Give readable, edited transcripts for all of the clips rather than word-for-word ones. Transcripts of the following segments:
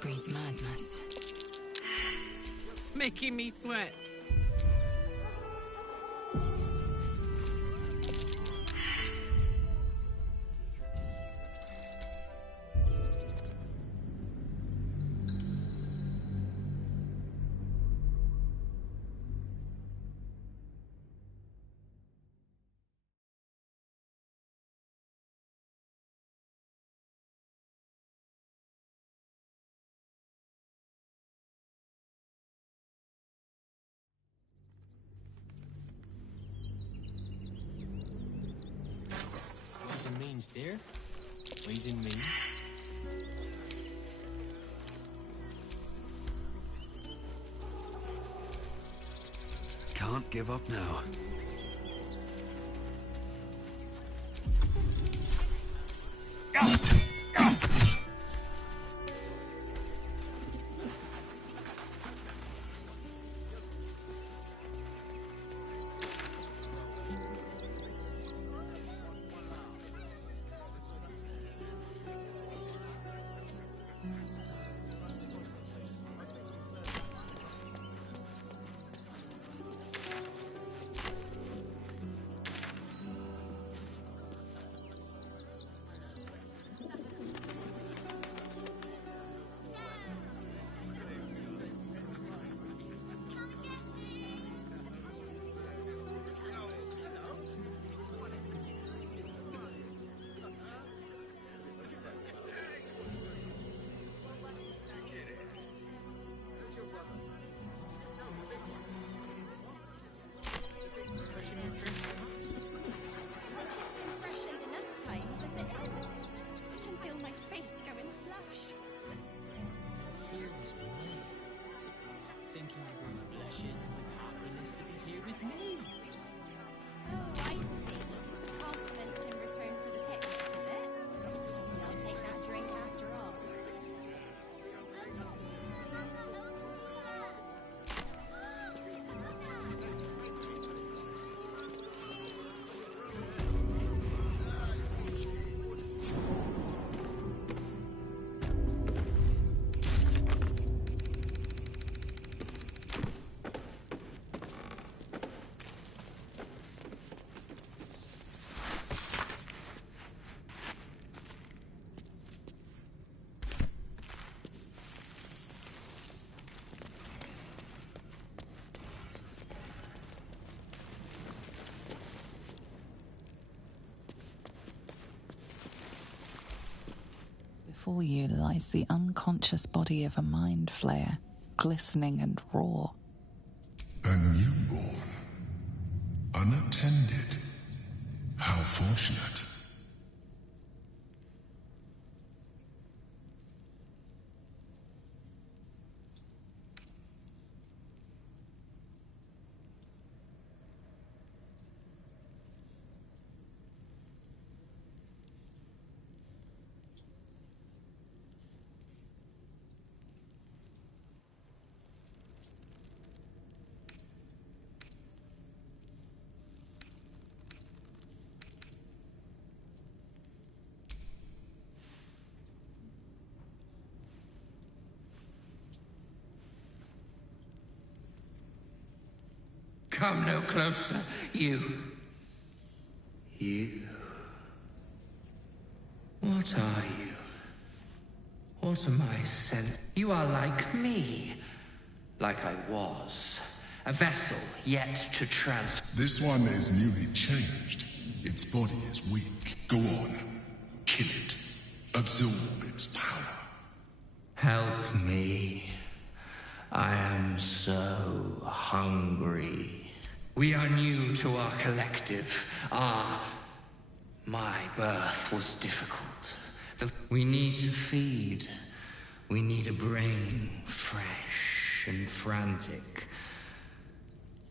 breeds madness. Making me sweat. Ways and means, dear. Ways and means. Can't give up now. Before you lies the unconscious body of a mind flayer, glistening and raw. A newborn. Unattended. How fortunate. Come no closer, you. You. What are you? What am I sent? You are like me. Like I was. A vessel yet to This one is newly changed. Its body is weak. Go on. Kill it. Absorb its power. Help me. I am so hungry. We are new to our collective. My birth was difficult. We need to feed. We need a brain, fresh and frantic,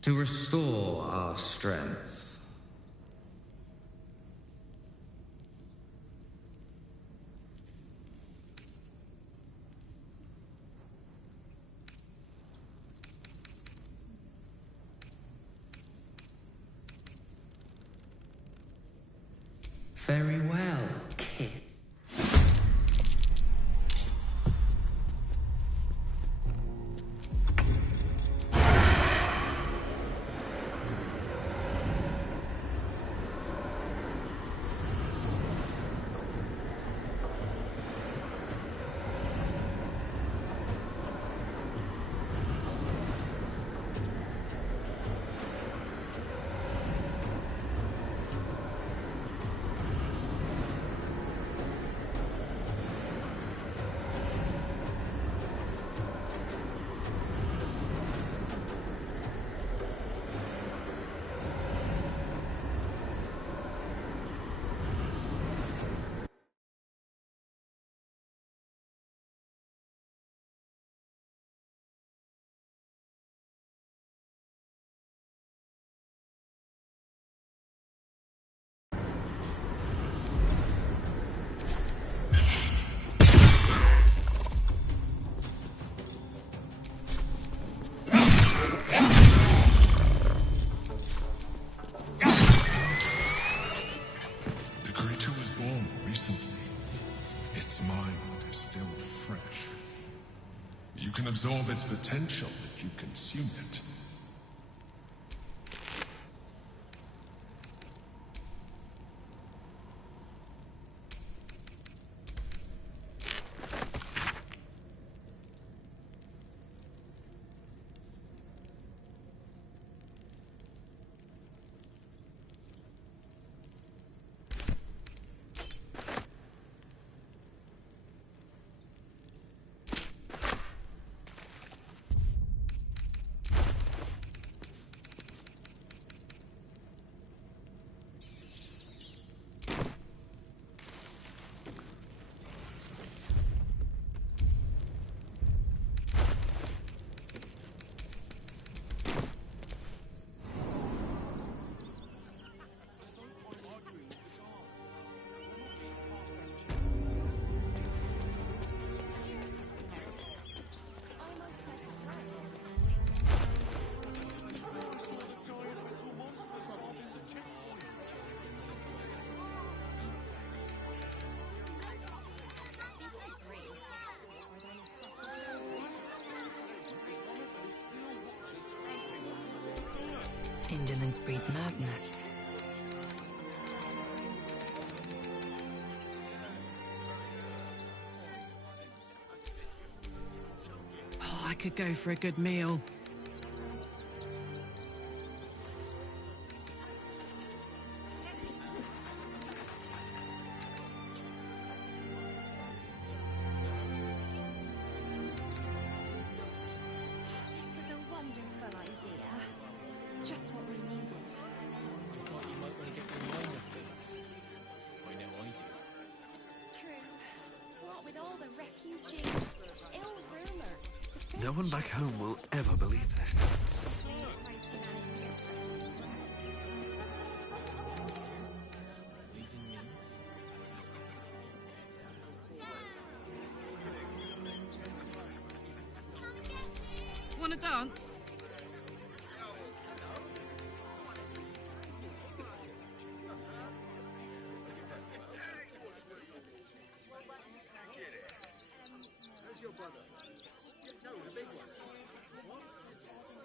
to restore our strength. Very well, kid. can absorb its potential if you consume it. Indolence breeds madness. Oh, I could go for a good meal. This was a wonderful idea. Just what we needed. I thought you might want to get your mind off things. I know I do. True. What with all the refugees, ill rumors. No one back home will ever believe this. Pleasing means. Wanna dance?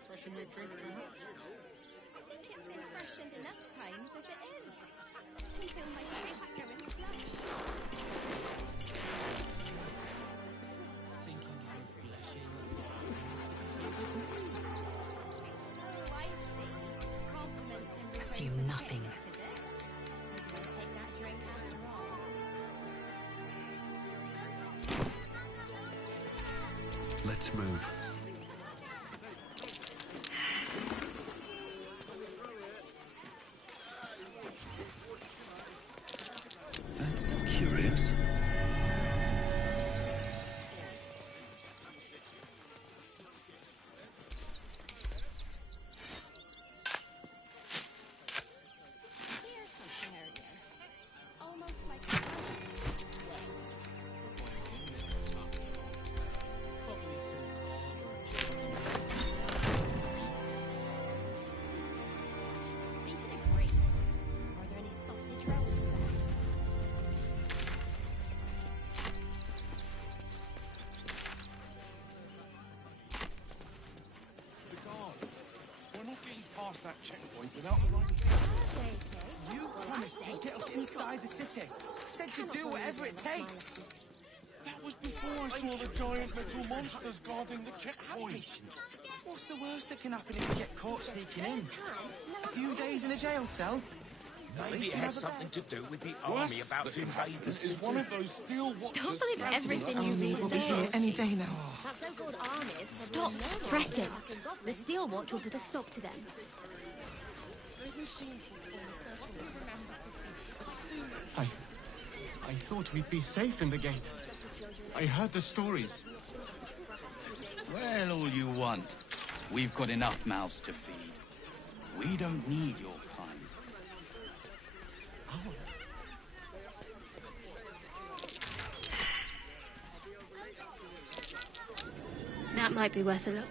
Freshen your drink, perhaps? I think it's been freshened enough times as it is. Keeping my face going flush. Thinking you're blushing. Oh, I see. Compliments in return Assume for nothing. pickup, is it? Maybe I'll take that drink after all. Let's move. That's curious. Hear something earlier. Almost like Probably some cod or chicken. Speaking of Greece, are there any sausage rolls left? The guards. We're not getting past that checkpoint without the right... You promised you'd get us inside the city. Said you'd do whatever it takes. That was before I saw the giant metal monsters guarding the checkpoint. What's the worst that can happen if we get caught sneaking in? A few days in a jail cell? Maybe it has something to do with the army about to invade the city. Is one of those steel watchers... Don't believe everything Our you need read will in be the here any day now. That so-called army is stop fretting. The steel watch will put a stop to them. Those machines in the circle remember city. I thought we'd be safe in the gate. I heard the stories. Well, all you want. We've got enough mouths to feed. We don't need your kind. That might be worth a look.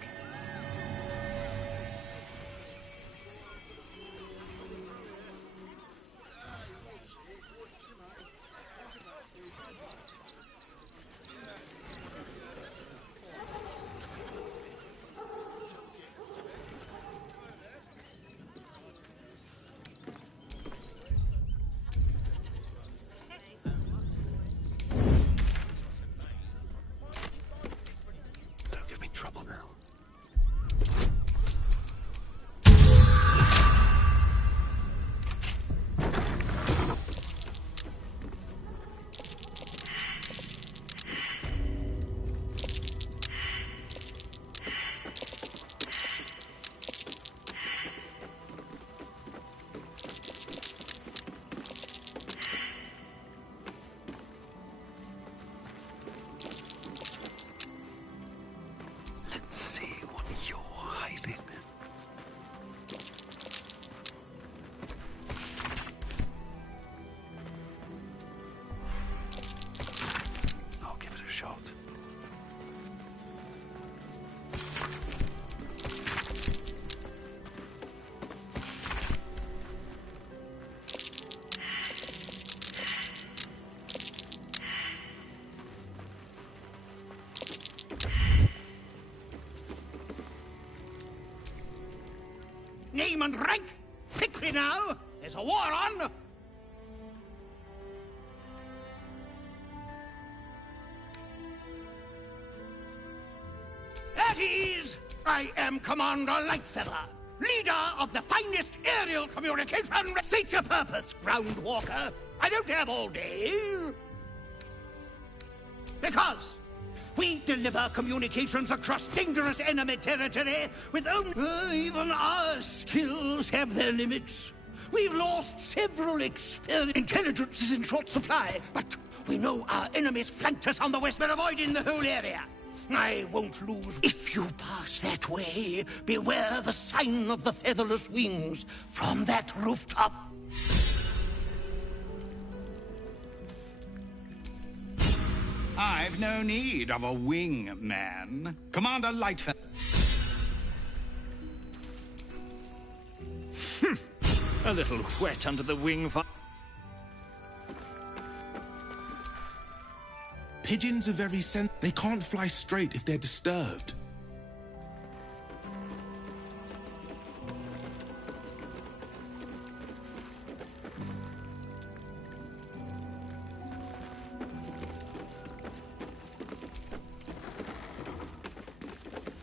shot. Name and rank? Quickly now! There's a war on! At ease! I am Commander Lightfeather, leader of the finest aerial communication. State your purpose, ground walker. I don't have all day. Because we deliver communications across dangerous enemy territory with only... even our skills have their limits. We've lost several experience. Intelligence is in short supply, but we know our enemies flanked us on the west. We're avoiding the whole area. I won't lose. If you pass that way, beware the sign of the featherless wings from that rooftop. I've no need of a wing man. Commander Lightfeather. A little wet under the wing. Pigeons are very they can't fly straight if they're disturbed.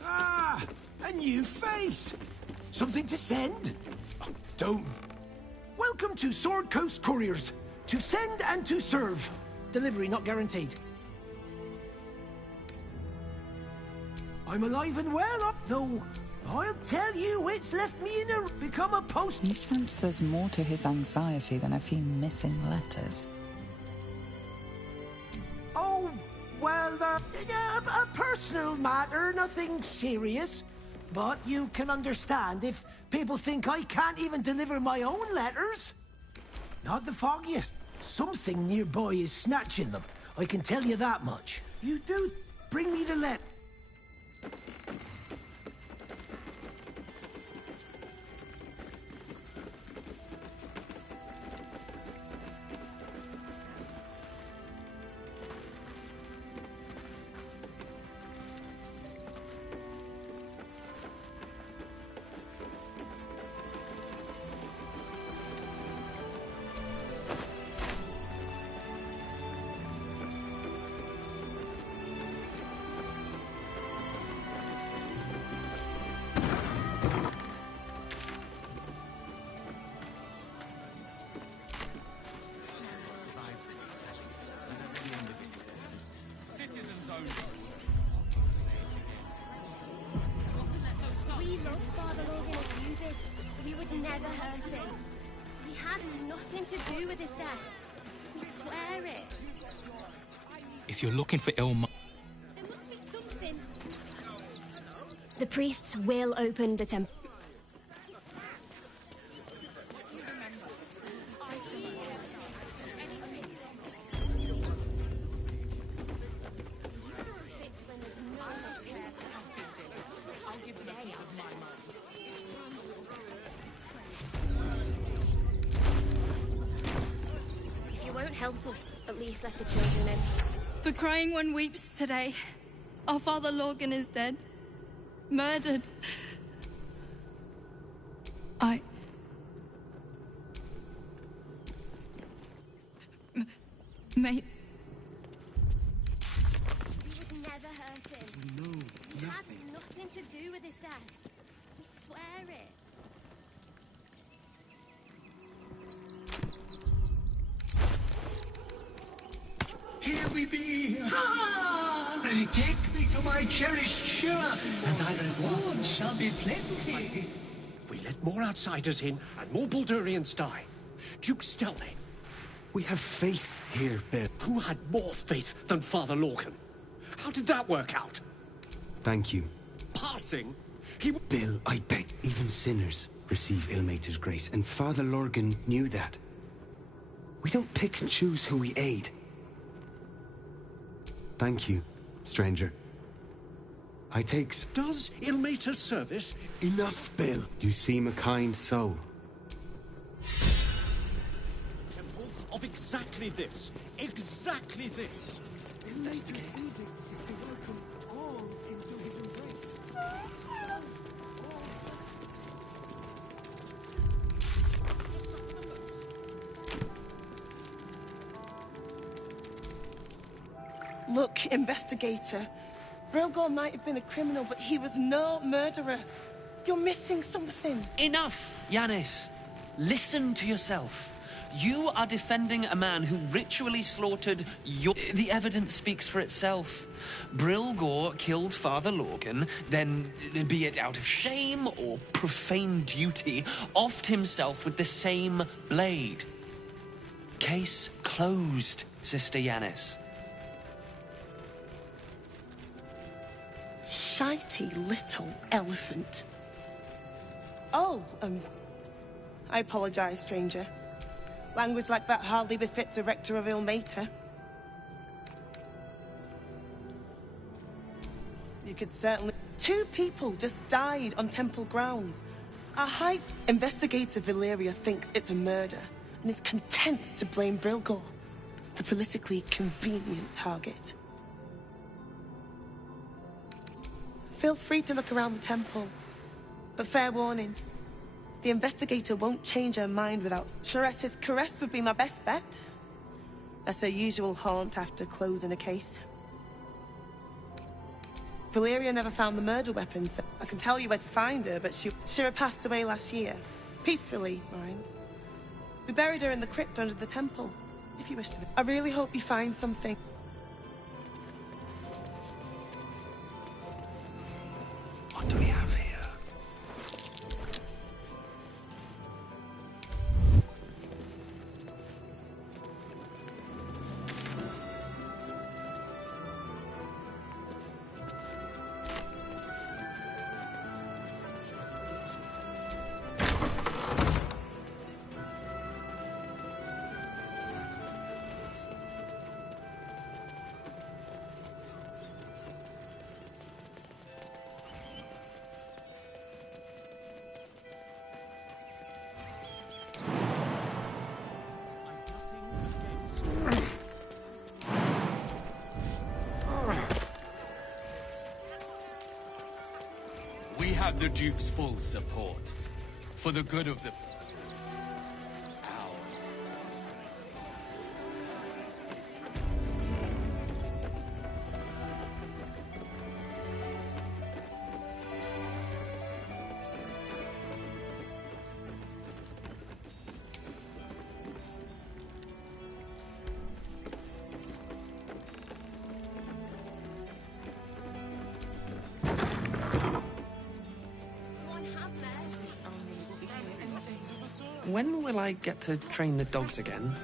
Ah, a new face. Something to send? Oh, don't. Welcome to Sword Coast Couriers. To send and to serve. Delivery not guaranteed. I'm alive and well, though I'll tell you it's left me in a... become a post... You sense there's more to his anxiety than a few missing letters. Oh, well, a personal matter, nothing serious. But you can understand if people think I can't even deliver my own letters. Not the foggiest. Something nearby is snatching them. I can tell you that much. You do bring me the letter. We loved Father Logan as you did. We would never hurt him. We had nothing to do with his death. We swear it. If you're looking for ill... There must be something. The priests will open the temple. If you won't help us, at least let the children in. The crying one weeps today. Our Father Logan is dead. Murdered. Mate. We would never hurt him. No, We had nothing to do with his death. We swear it. Here we be! Ah! Take me to my cherished shire, and thy reward shall be plenty. We let more outsiders in, and more Baldurians die. Duke Stelne. We have faith here, Bill. Who had more faith than Father Lorcan? How did that work out? Thank you. Passing? Bill, I beg, even sinners receive Ilmater's grace, and Father Lorgan knew that. We don't pick and choose who we aid. Thank you. stranger. I take... Does Ilmater's service... Enough, Bill. You seem a kind soul. Temple of exactly this. Exactly this. Investigate. Is to welcome all into his embrace. Look, investigator. Brilgor might have been a criminal, but he was no murderer. You're missing something. Enough, Yanis. Listen to yourself. You are defending a man who ritually slaughtered your... The evidence speaks for itself. Brilgor killed Father Lorgan, then, be it out of shame or profane duty, offed himself with the same blade. Case closed, Sister Yanis. Shitey little elephant. Oh, I apologize, stranger. Language like that hardly befits a rector of Ilmater. You could certainly... 2 people just died on temple grounds. Our High Investigator Valeria thinks it's a murder and is content to blame Brilgor, the politically convenient target. Feel free to look around the temple, but fair warning. The investigator won't change her mind without... Shares's caress would be my best bet. That's her usual haunt after closing a case. Valeria never found the murder weapon, so I can tell you where to find her, but Shira passed away last year. Peacefully, mind. We buried her in the crypt under the temple, if you wish to... I really hope you find something. What do we have here? We have the Duke's full support. For the good of the... When will I get to train the dogs again?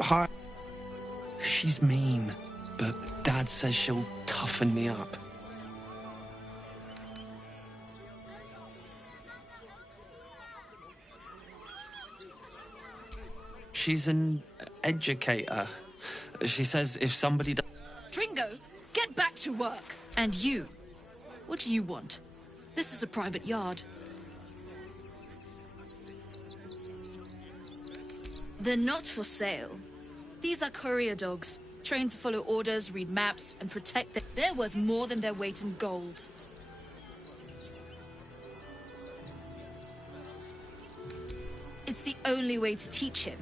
Hi. She's mean, but Dad says she'll toughen me up. She's an educator. She says if somebody does... Dringo, get back to work. And you, what do you want? This is a private yard. They're not for sale. These are courier dogs, trained to follow orders, read maps, and protect them. They're worth more than their weight in gold. It's the only way to teach him.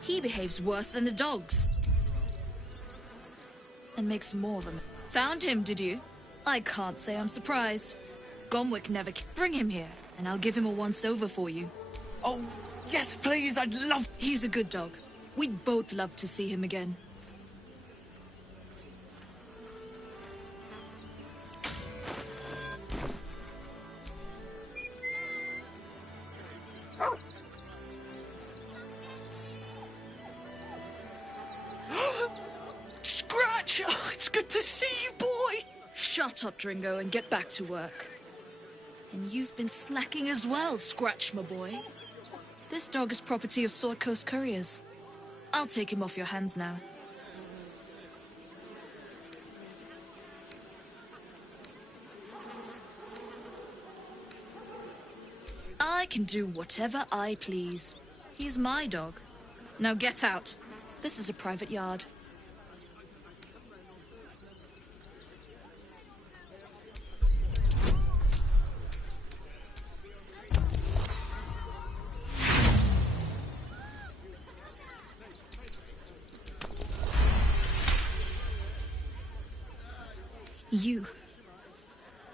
He behaves worse than the dogs. And makes more of them. Found him, did you? I can't say I'm surprised. Gomwick never... Bring him here, and I'll give him a once-over for you. Oh, yes, please, I'd love... He's a good dog. We'd both love to see him again. Scratch! Oh, it's good to see you, boy! Shut up, Dringo, and get back to work. And you've been slacking as well, Scratch, my boy. This dog is property of Sword Coast Couriers. I'll take him off your hands now. I can do whatever I please. He's my dog. Now get out. This is a private yard.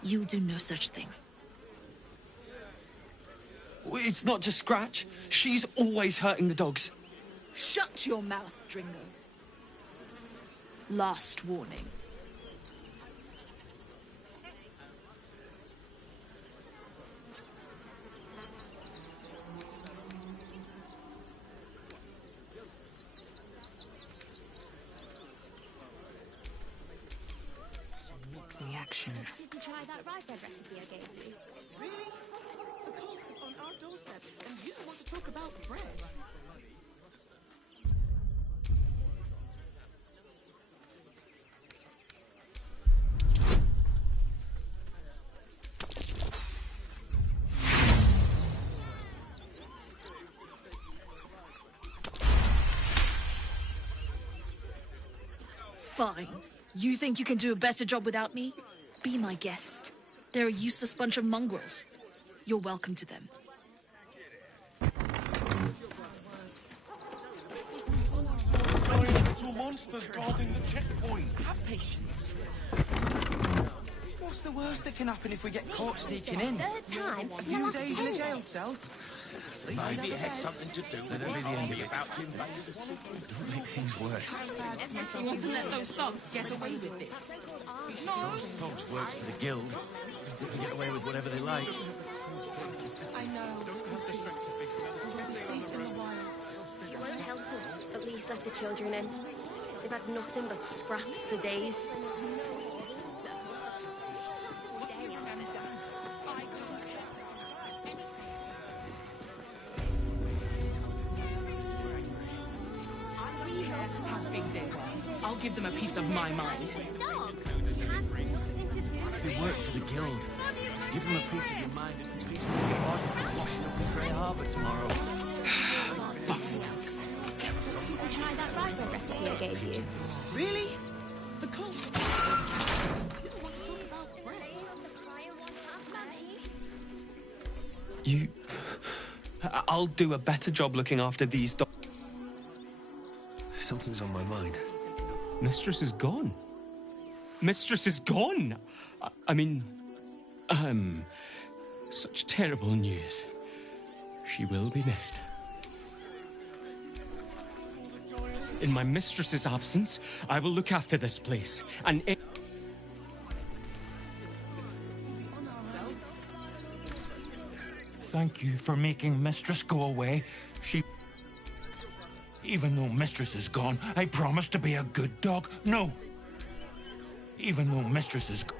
You'll do no such thing. It's not just Scratch. She's always hurting the dogs. Shut your mouth, Dringo. Last warning. Reaction. Did you try that rye bread recipe I gave you? Really? The cult is on our doorstep, and you want to talk about bread? Fine. You think you can do a better job without me? Be my guest. They're a useless bunch of mongrels. You're welcome to them. Giant little monsters guarding the checkpoint. Have patience. What's the worst that can happen if we get caught sneaking in? A few days in a jail cell? Maybe it has something to do with the about to invade the city. Don't make things worse. You want to let those thugs get away with this? Those folks work for the guild. They can get away with whatever they like. I know. We'll be safe in the wilds. If you won't help us, at least let the children in. They've had nothing but scraps for days. I'll give them a piece of my mind. They work for the guild. Give them a piece of your mind and pieces of your body washing up in Grey Harbour tomorrow. Bastards. Did you try that rye bread recipe I gave you? Really? The cult? You want to talk about bread? You... I'll do a better job looking after these dogs. Something's on my mind. Mistress is gone. Mistress is gone! I mean... Such terrible news. She will be missed. In my mistress's absence, I will look after this place, and it... Thank you for making Mistress go away. Even though Mistress is gone, I promise to be a good dog. No. Even though Mistress is gone.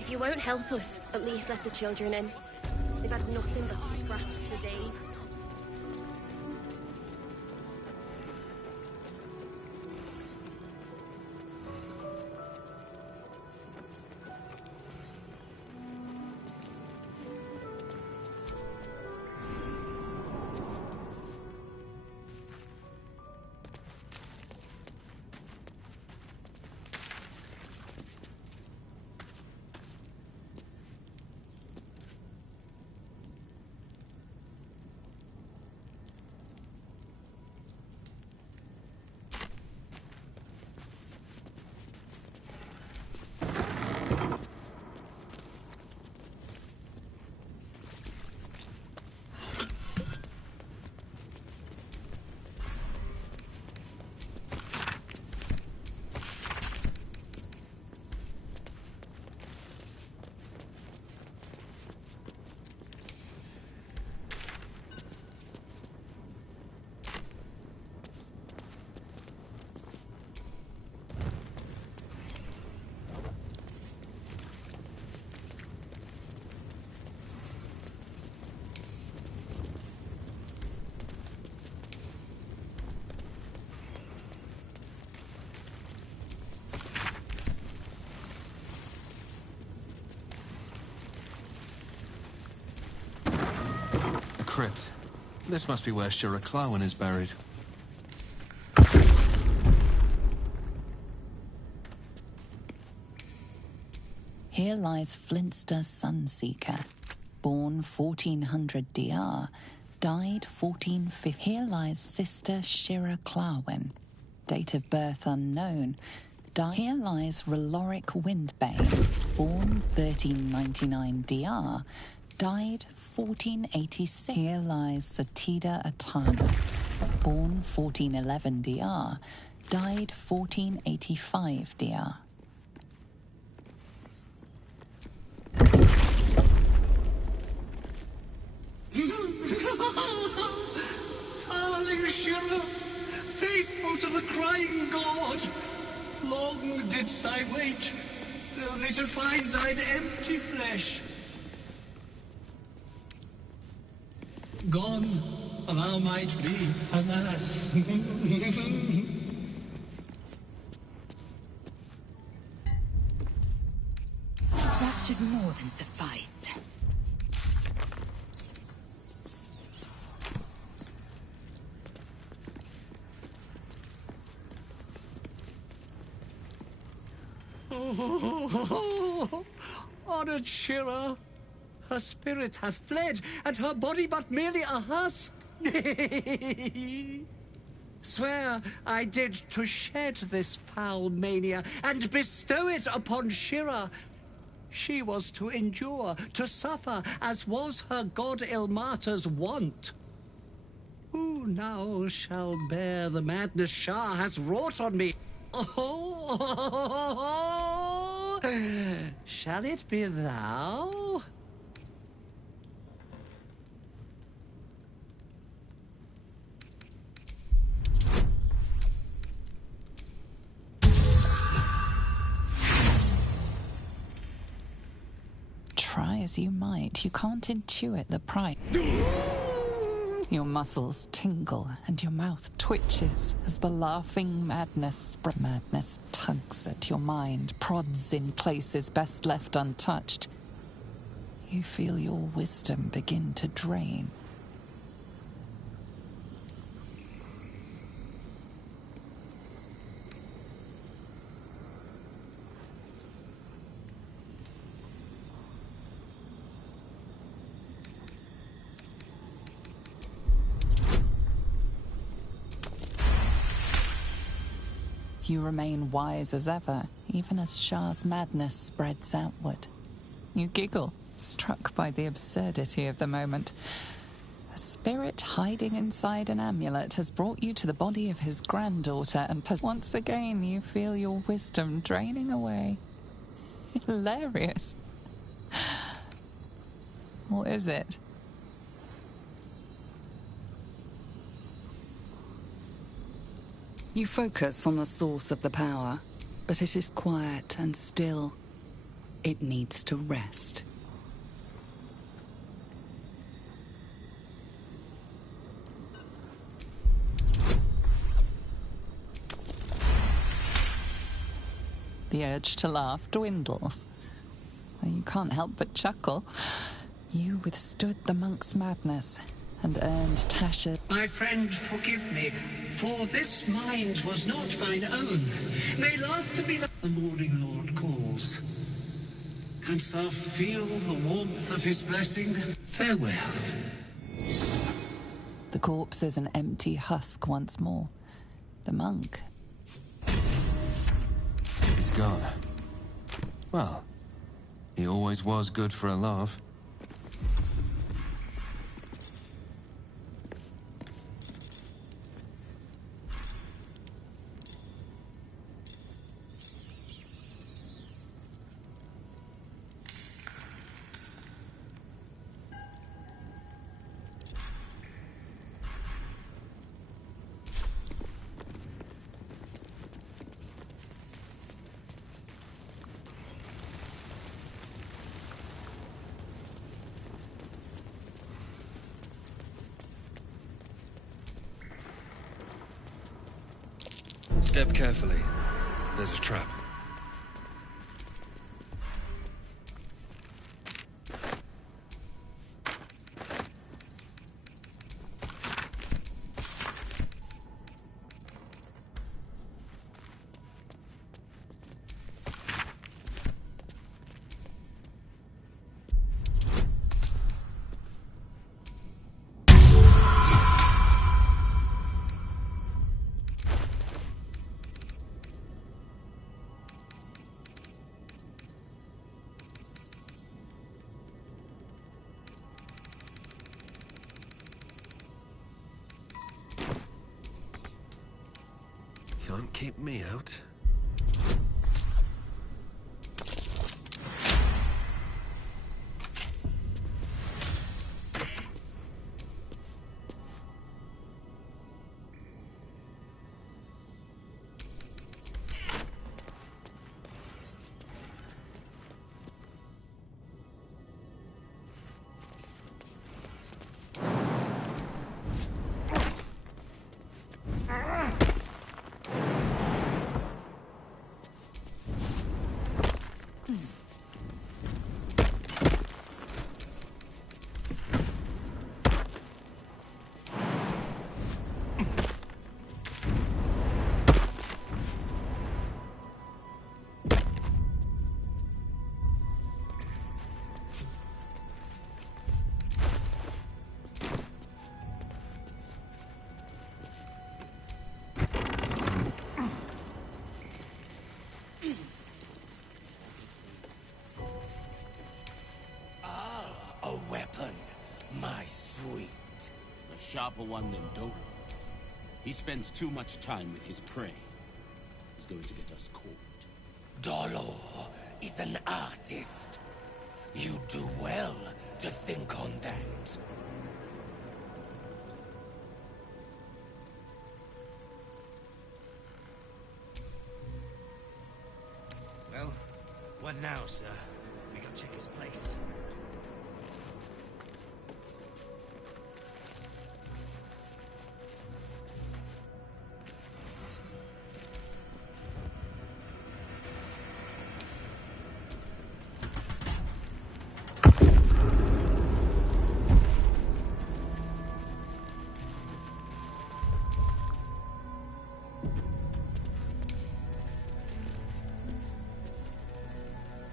If you won't help us, at least let the children in. They've had nothing but scraps for days. crypt. This must be where Shira Clawen is buried. Here lies Flintster Sunseeker, born 1400 DR, died 1450. Here lies Sister Shira Clawen, date of birth unknown. Here lies Reloric Windbane, born 1399 DR, died 1486. Here lies Satida Atana, born 1411 DR, died 1485 DR. Darling Shira, faithful to the crying god, long didst I wait, only to find thine empty flesh. Gone, thou might be, alas. That should more than suffice. Oh, honored Shira, her spirit hath fled, and her body but merely a husk. Swear I did to shed this foul mania, and bestow it upon Shira. She was to endure, to suffer, as was her god Ilmata's wont. Who now shall bear the madness Shah has wrought on me? Oh, shall it be thou? Try as you might, you can't intuit the price. Your muscles tingle and your mouth twitches as the laughing madness tugs at your mind, prods in places best left untouched. You feel your wisdom begin to drain. You remain wise as ever, even as Shah's madness spreads outward. You giggle, struck by the absurdity of the moment. A spirit hiding inside an amulet has brought you to the body of his granddaughter, and once again you feel your wisdom draining away. Hilarious. What is it? You focus on the source of the power, but it is quiet and still. It needs to rest. The urge to laugh dwindles. You can't help but chuckle. You withstood the monk's madness and earned Tasha. My friend, forgive me, for this mind was not mine own. May laughter be the morning Lord calls. Canst thou feel the warmth of his blessing? Farewell. The corpse is an empty husk once more. The monk. He's gone. Well, he always was good for a laugh. Step carefully. There's a trap. can't keep me out. A weapon, my sweet. A sharper one than Dolo. He spends too much time with his prey. He's going to get us caught. Dolo is an artist. You do well to think on that. Well, what now, sir? We go check his place.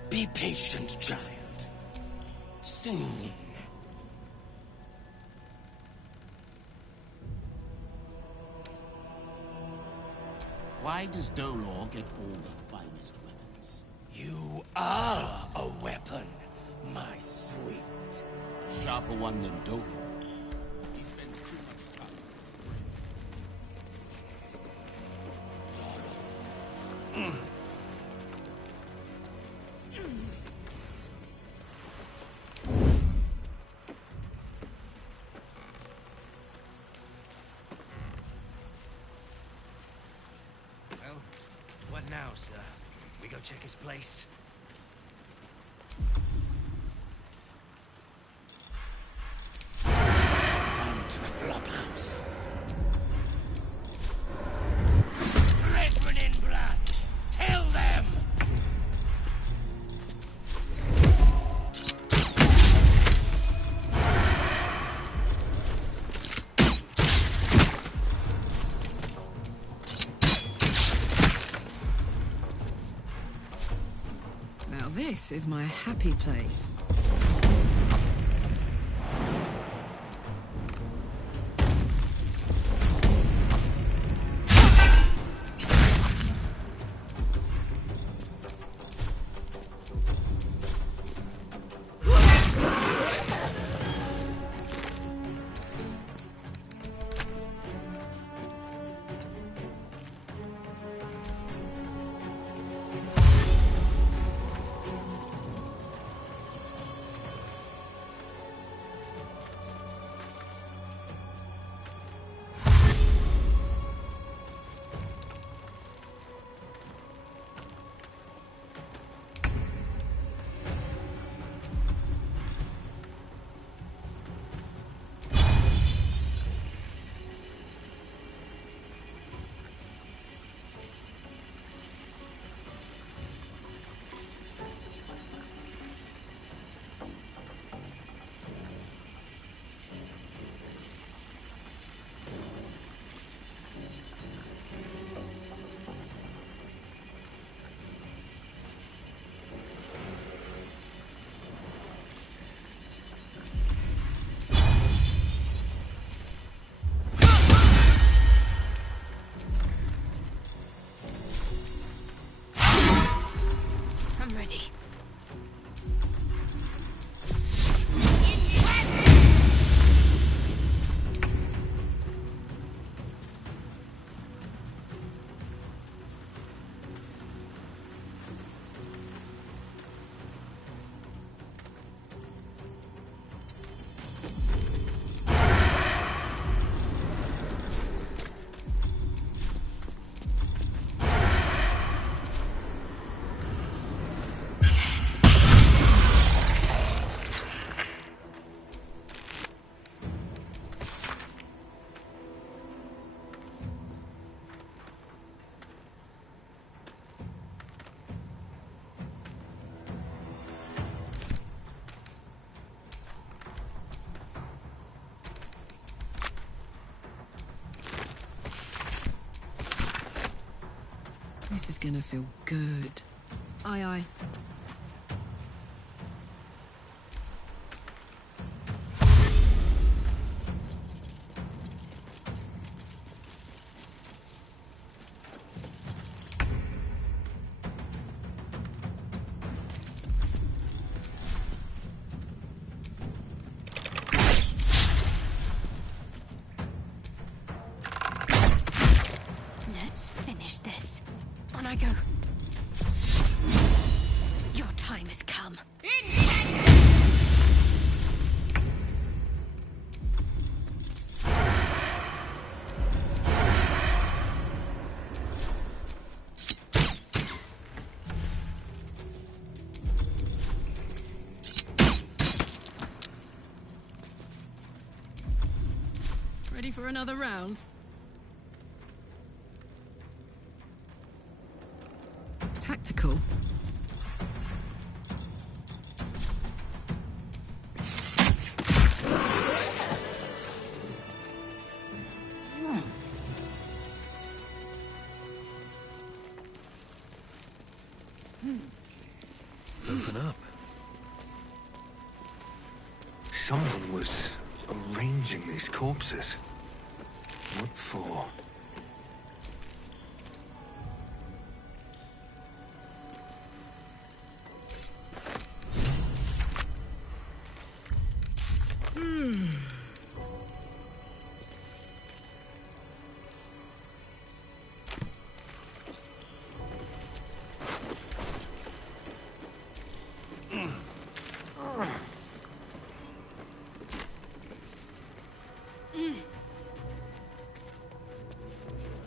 Be patient, child. Soon. Why does Dolor get all the finest weapons? You are a weapon, my sweet. A sharper one than Dolor. He spends too much time. Well, what now, sir? We go check his place. Run to the flophouse. Brethren in blood, kill them! Now this is my happy place. This is gonna feel good. Aye, aye. Let's finish this. On I go. Your time has come. Ready for another round? Tactical. Open up. Someone was arranging these corpses. What for?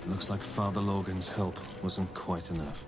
Looks like Father Logan's help wasn't quite enough.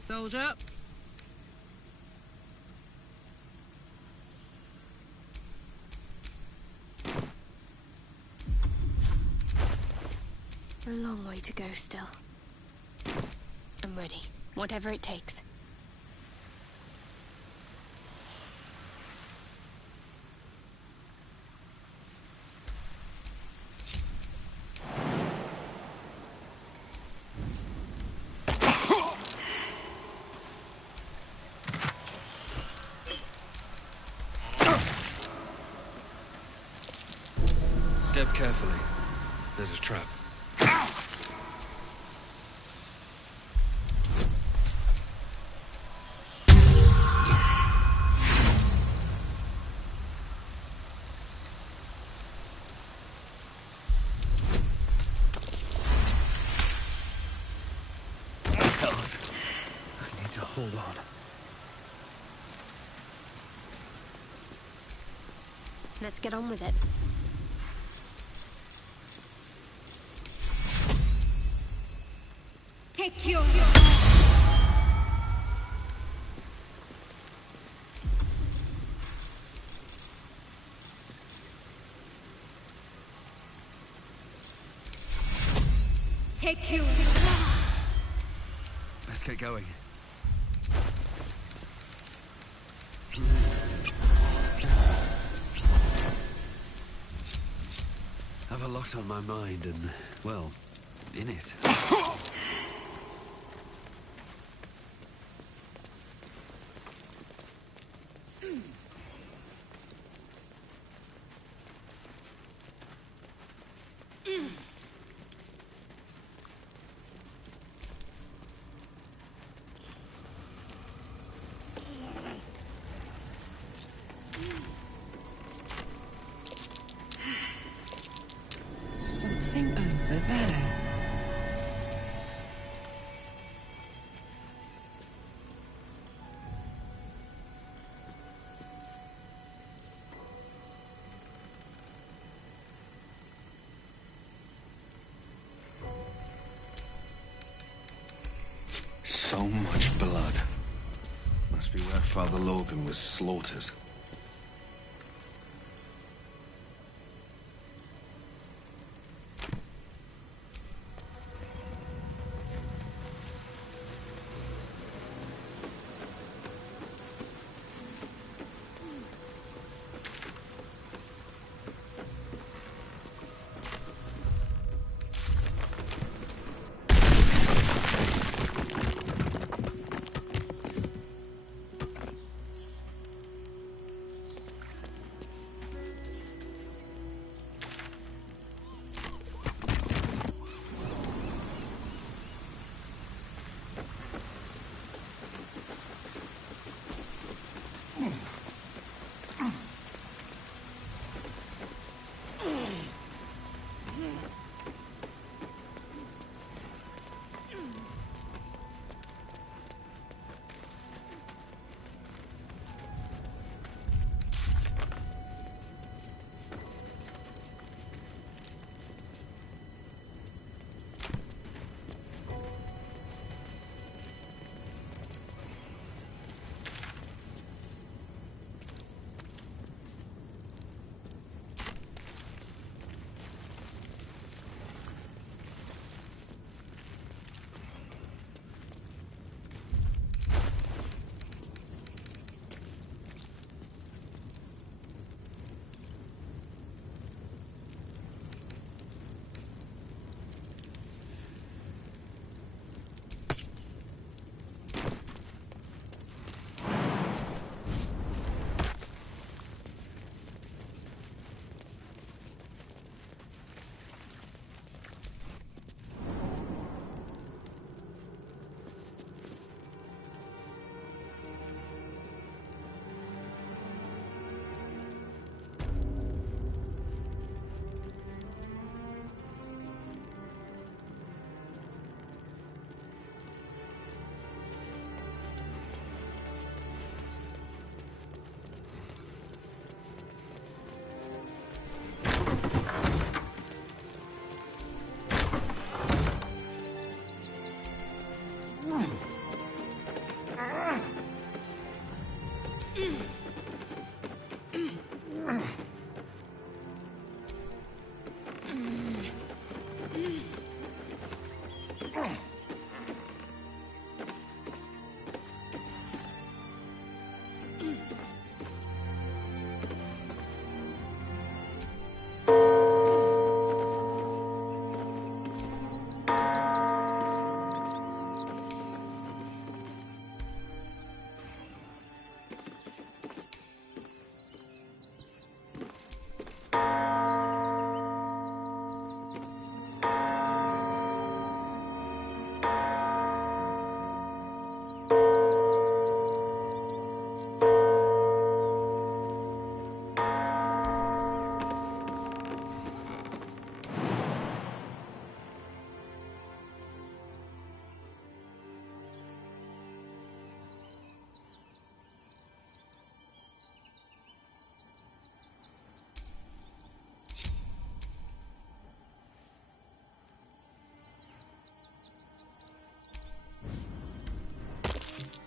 Soldier. A long way to go still. I'm ready, whatever it takes. Step carefully. There's a trap. Hells. I need to hold on. Let's get on with it. Take your... take you. Let's get going. I've a lot on my mind and, well, in it. Something over there. So much blood. Must be where Father Logan was slaughtered.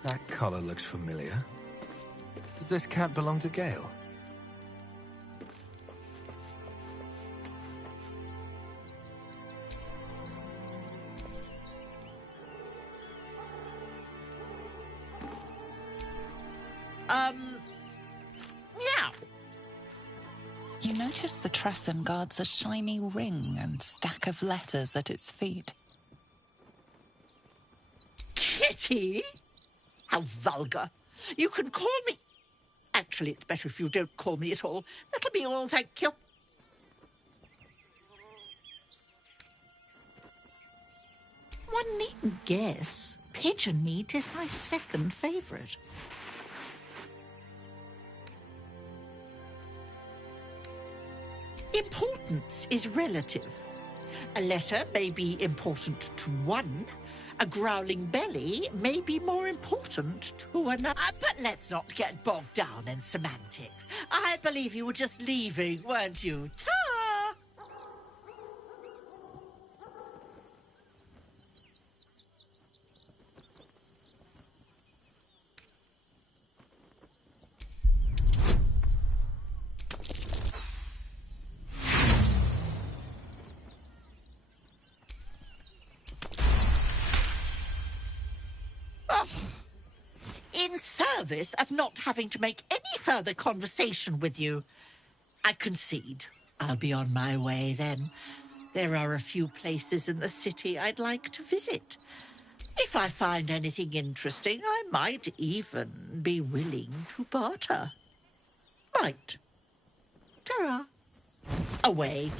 That collar looks familiar. Does this cat belong to Gale? Meow. You notice the Tressym guards a shiny ring and stack of letters at its feet. Kitty? How vulgar. You can call me... Actually, it's better if you don't call me at all. That'll be all, thank you. One needn't guess. Pigeon meat is my second favourite. Importance is relative. A letter may be important to one. A growling belly may be more important to another. But let's not get bogged down in semantics. I believe you were just leaving, weren't you? Ta! In service of not having to make any further conversation with you, I concede. I'll be on my way then. There are a few places in the city I'd like to visit. If I find anything interesting, I might even be willing to barter. Right. Ta-ra. Away.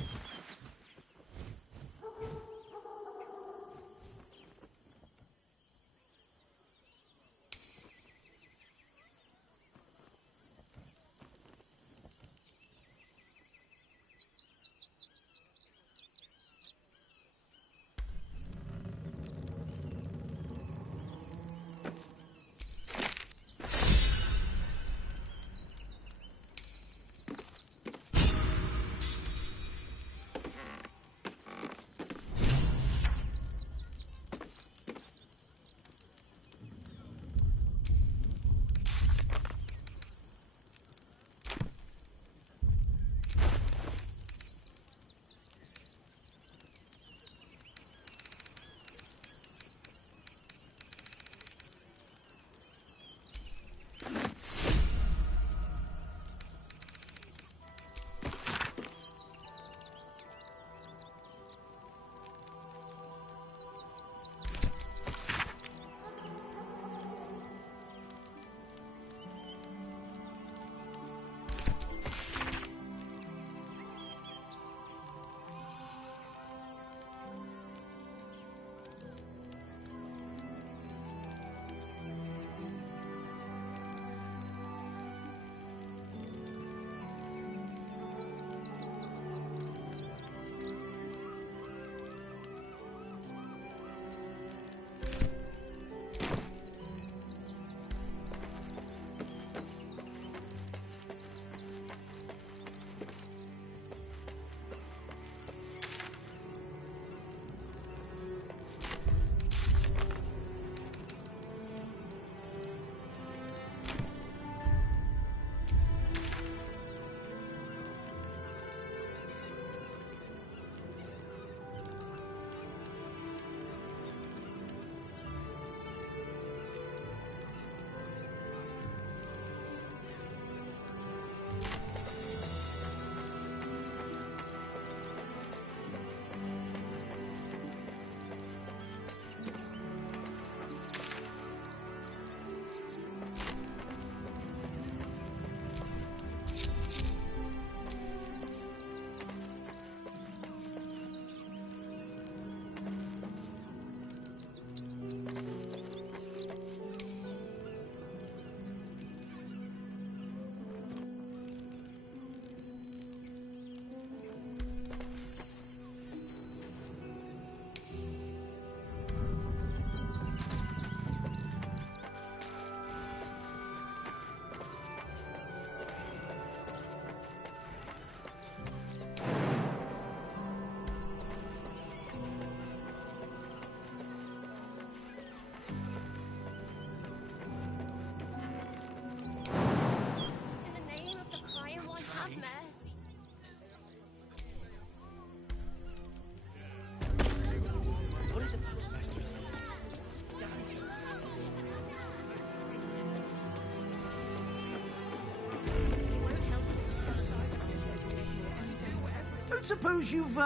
don't suppose you've,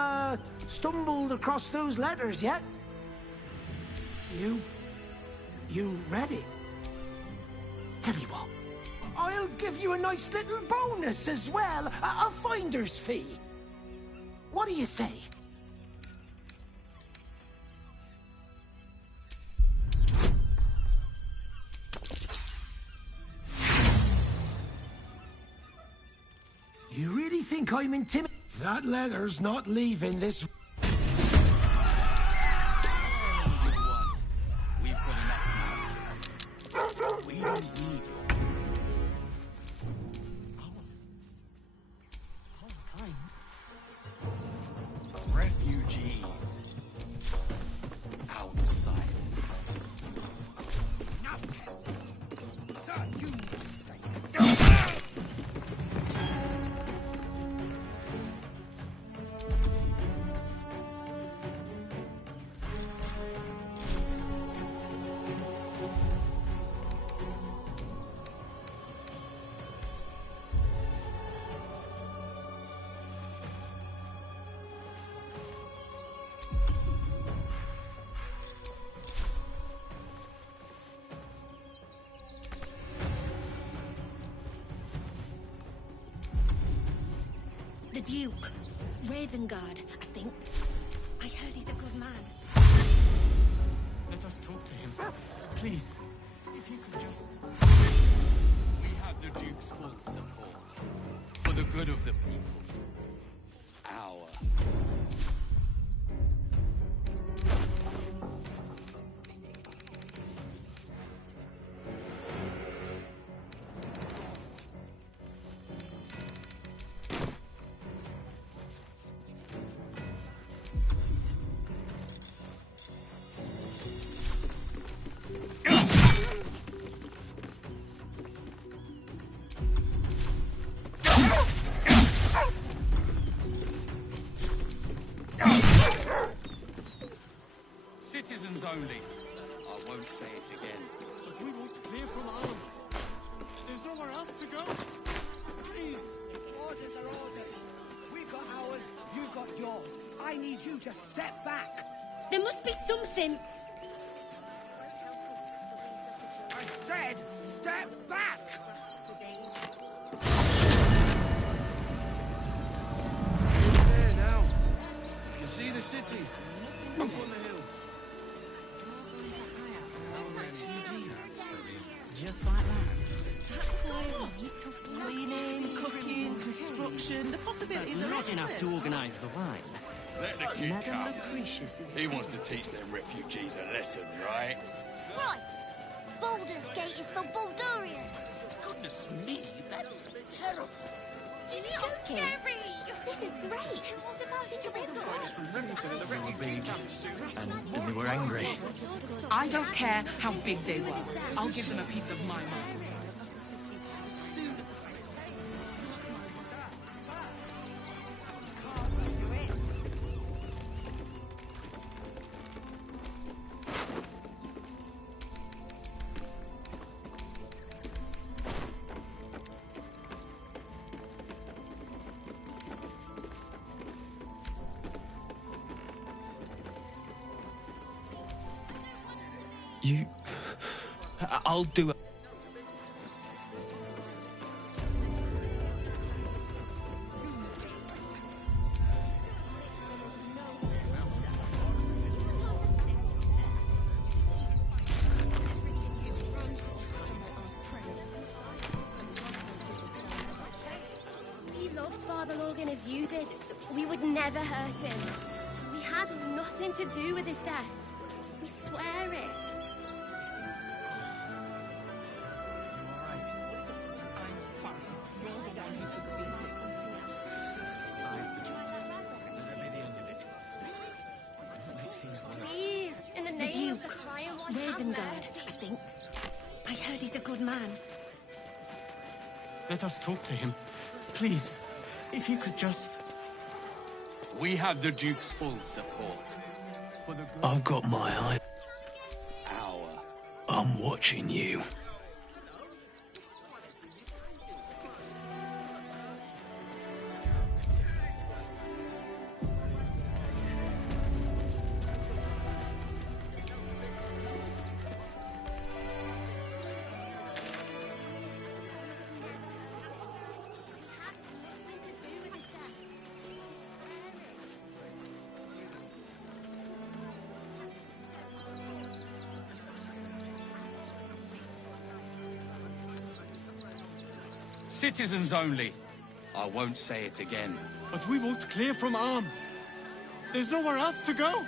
stumbled across those letters yet? You read it? Tell you what, I'll give you a nice little bonus as well, a finder's fee. What do you say? You really think I'm intimidated? That letter's not leaving this... We've got enough mouths. We don't need your... Refugees. Outsiders. Sir, you need to stay. The Duke. Ravengard, I think. I heard he's a good man. Let us talk to him. Please. If you could just... We have the Duke's full support. For the good of the people. Our... Citizens only. I won't say it again. But we want to clear from ours. There's nowhere else to go. Please. Orders are orders. We've got ours, you've got yours. I need you to step back. There must be something. I said, step back! There now. You see the city? Up on the hill. Just like that. That's why we took cleaning, cooking, construction. The possibilities are Not enough to organise the wine. Let the kid Madam come. Lucretius is... He wants to teach them refugees a lesson, right? Right. Baldur's Gate is for Baldurians. Goodness me, that's terrible. Scary. This is great. What about the And they were angry. I don't care how big they were. I'll give them a piece of my mind. I'll do it. He loved Father Logan as you did. We would never hurt him. We had nothing to do with his death. We swear it. Please, in the name of the Crying One, Ravengard, I think. I heard he's a good man. Let us talk to him. Please. If you could just... We have the Duke's full support. For the good I've got my eye. Our... I'm watching you. Citizens only. I won't say it again. But we won't clear from Arm. There's nowhere else to go.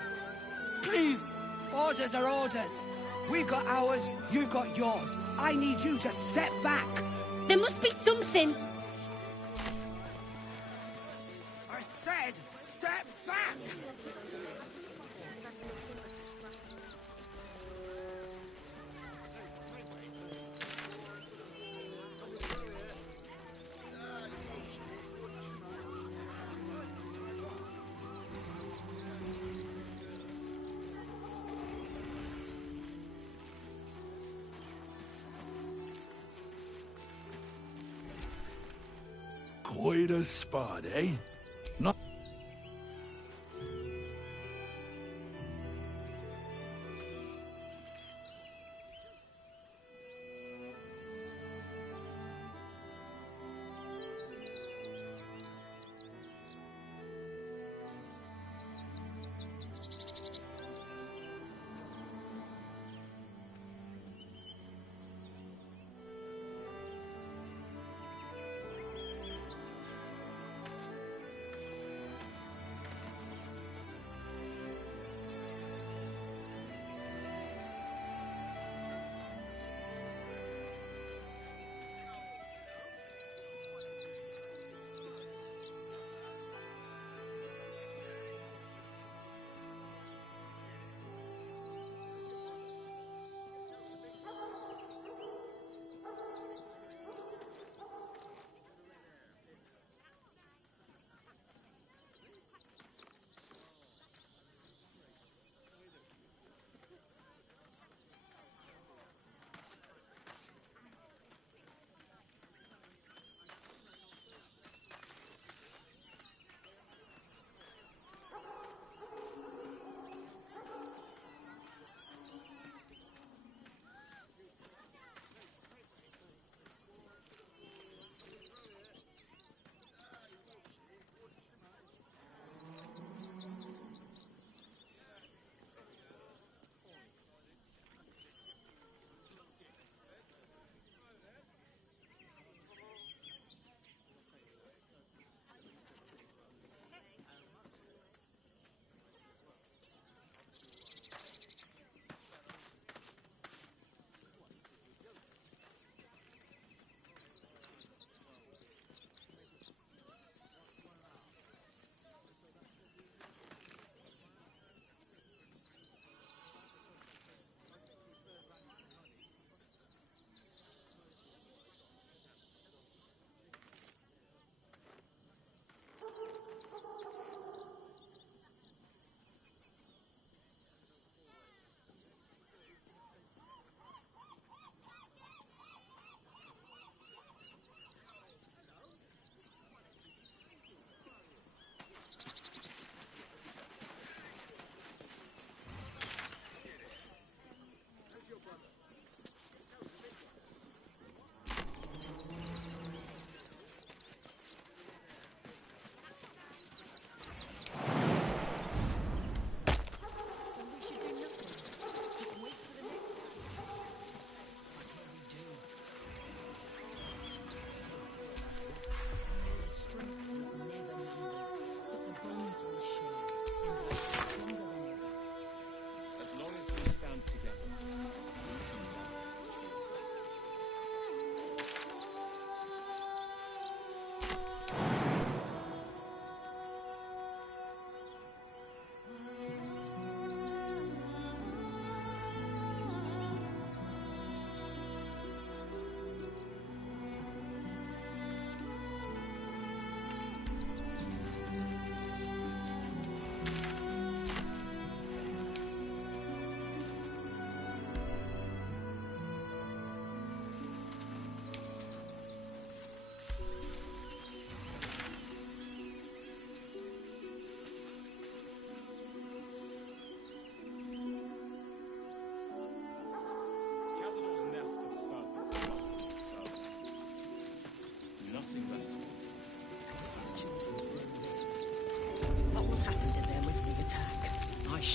Please. Orders are orders. We've got ours, you've got yours. I need you to step back. There must be something. I said, step back. Quite a spot, eh? Not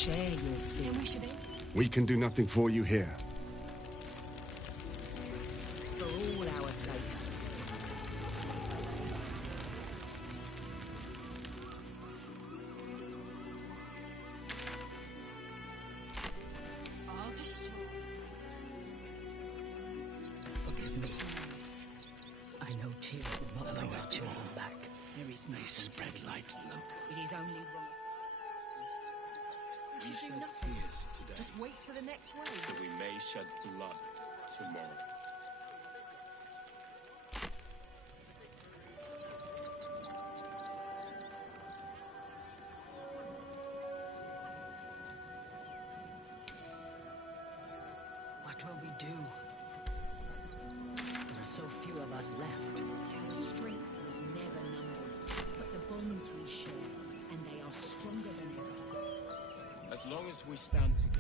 share your fear. We can do nothing for you here. For all our sakes. We you do shed nothing. tears today, Just wait for the next wave. so we may shed blood tomorrow. What will we do? There are so few of us left. Our strength was never numbers, but the bonds we share, and they are stronger than ever. As long as we stand together,